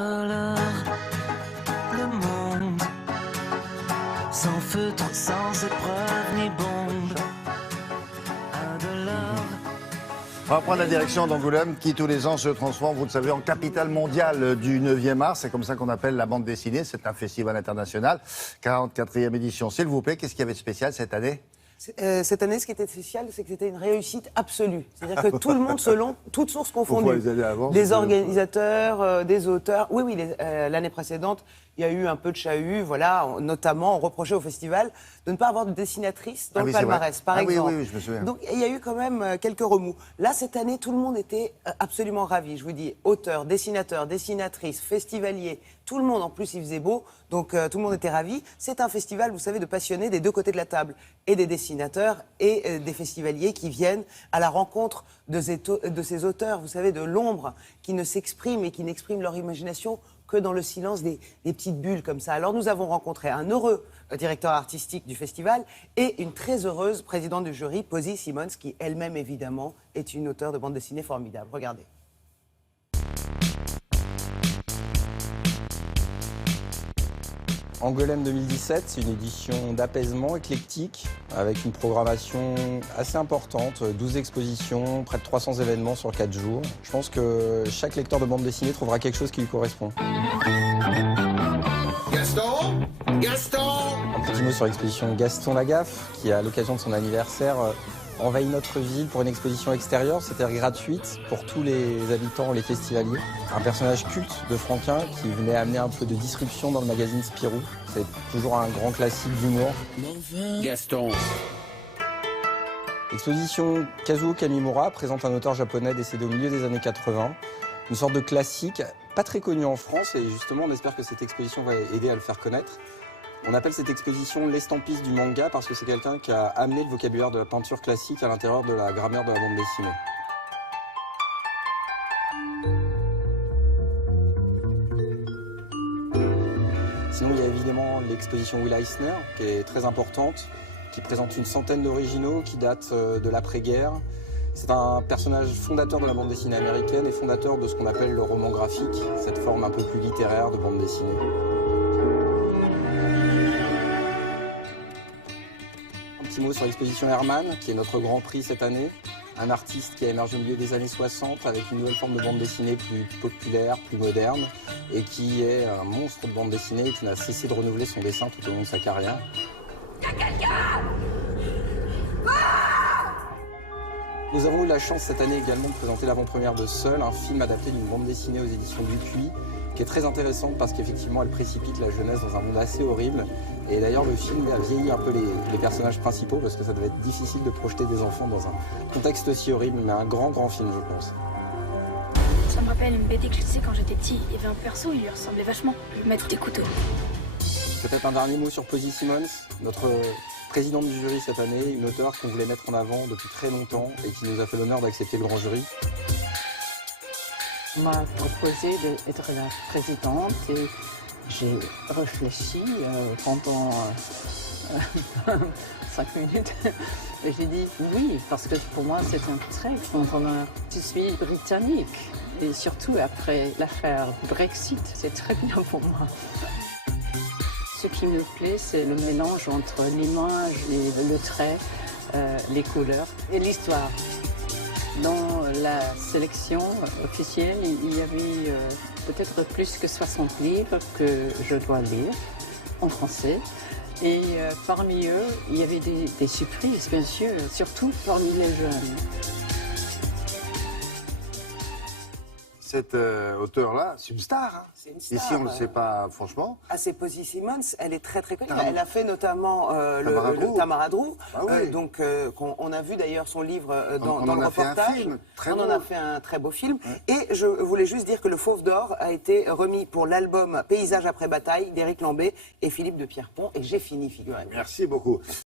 Alors, le monde, sans feutre, sans épreuve ni bombe, a de l'or. On va prendre la direction d'Angoulême qui tous les ans se transforme, vous le savez, en capitale mondiale du 9e art. C'est comme ça qu'on appelle la bande dessinée. C'est un festival international. 44e édition. S'il vous plaît, qu'est-ce qu'il y avait de spécial cette année ? Cette année, ce qui était spécial, c'est que c'était une réussite absolue. C'est-à-dire que tout le monde, selon toutes sources confondues, les années avant, des organisateurs, des auteurs. Oui, l'année précédente, il y a eu un peu de chahut, voilà, notamment on reprochait au festival de ne pas avoir de dessinatrice dans le palmarès, par exemple. Oui, je me souviens. Donc il y a eu quand même quelques remous. Là, cette année, tout le monde était absolument ravi. Je vous dis, auteurs, dessinateurs, dessinatrices, festivaliers, tout le monde, en plus, il faisait beau, donc tout le monde était ravi. C'est un festival, vous savez, de passionnés des deux côtés de la table, et des dessinateurs et des festivaliers qui viennent à la rencontre de ces auteurs, vous savez, de l'ombre, qui ne s'expriment et qui n'expriment leur imagination que dans le silence des petites bulles comme ça. Alors nous avons rencontré un heureux directeur artistique du festival et une très heureuse présidente du jury, Posy Simmons, qui elle-même évidemment est une auteure de bande dessinée formidable. Regardez. Angoulême 2017, c'est une édition d'apaisement éclectique avec une programmation assez importante, 12 expositions, près de 300 événements sur 4 jours. Je pense que chaque lecteur de bande dessinée trouvera quelque chose qui lui correspond. Gaston, Un petit mot sur l'exposition Gaston Lagaffe, qui à l'occasion de son anniversaire envahit notre ville pour une exposition extérieure, c'est-à-dire gratuite pour tous les habitants, les festivaliers. Un personnage culte de Franquin qui venait amener un peu de disruption dans le magazine Spirou. C'est toujours un grand classique d'humour. Gaston. L'exposition Kazuo Kamimura présente un auteur japonais décédé au milieu des années 80. Une sorte de classique, pas très connu en France, et justement on espère que cette exposition va aider à le faire connaître. On appelle cette exposition l'estampiste du manga parce que c'est quelqu'un qui a amené le vocabulaire de la peinture classique à l'intérieur de la grammaire de la bande dessinée. Sinon, il y a évidemment l'exposition Will Eisner, qui est très importante, qui présente une centaine d'originaux qui datent de l'après-guerre. C'est un personnage fondateur de la bande dessinée américaine et fondateur de ce qu'on appelle le roman graphique, cette forme un peu plus littéraire de bande dessinée. Un petit mot sur l'exposition Herman, qui est notre grand prix cette année. Un artiste qui a émergé au milieu des années 60 avec une nouvelle forme de bande dessinée plus populaire, plus moderne, et qui est un monstre de bande dessinée qui n'a cessé de renouveler son dessin tout au long de sa carrière. Nous avons eu la chance cette année également de présenter l'avant-première de Seul, un film adapté d'une bande dessinée aux éditions Dupuis, qui est très intéressante parce qu'effectivement elle précipite la jeunesse dans un monde assez horrible. Et d'ailleurs le film a vieilli un peu les personnages principaux parce que ça devait être difficile de projeter des enfants dans un contexte aussi horrible, mais un grand film je pense. Ça me rappelle une BD que je sais quand j'étais petit. Il y avait un perso, il lui ressemblait vachement. Le maître des couteaux. Peut-être un dernier mot sur Posy Simmons, notre présidente du jury cette année, une auteure qu'on voulait mettre en avant depuis très longtemps et qui nous a fait l'honneur d'accepter le grand jury. On m'a proposé d'être la présidente et j'ai réfléchi pendant 5 minutes et j'ai dit oui, parce que pour moi c'est un trait. Je suis britannique et surtout après l'affaire Brexit, c'est très bien pour moi. Ce qui me plaît, c'est le mélange entre l'image et le trait, les couleurs et l'histoire. Dans la sélection officielle, il y avait peut-être plus que 60 livres que je dois lire en français. Et parmi eux, il y avait des surprises, bien sûr, surtout parmi les jeunes. Cet auteur-là, c'est une star. Hein. C'est une star. Ici, on ne le sait pas, franchement. Ah, c'est Posy Simmons, elle est très très connue. Ah, elle a fait notamment le Tamaradrou, Ah, oui. donc on a vu d'ailleurs son livre dans on le en a fait un reportage. film, très on beau. en a fait un très beau film. Ouais. Et je voulais juste dire que le Fauve d'Or a été remis pour l'album Paysage après bataille d'Éric Lambé et Philippe de Pierrepont. Et j'ai fini, figurez-vous. Merci beaucoup.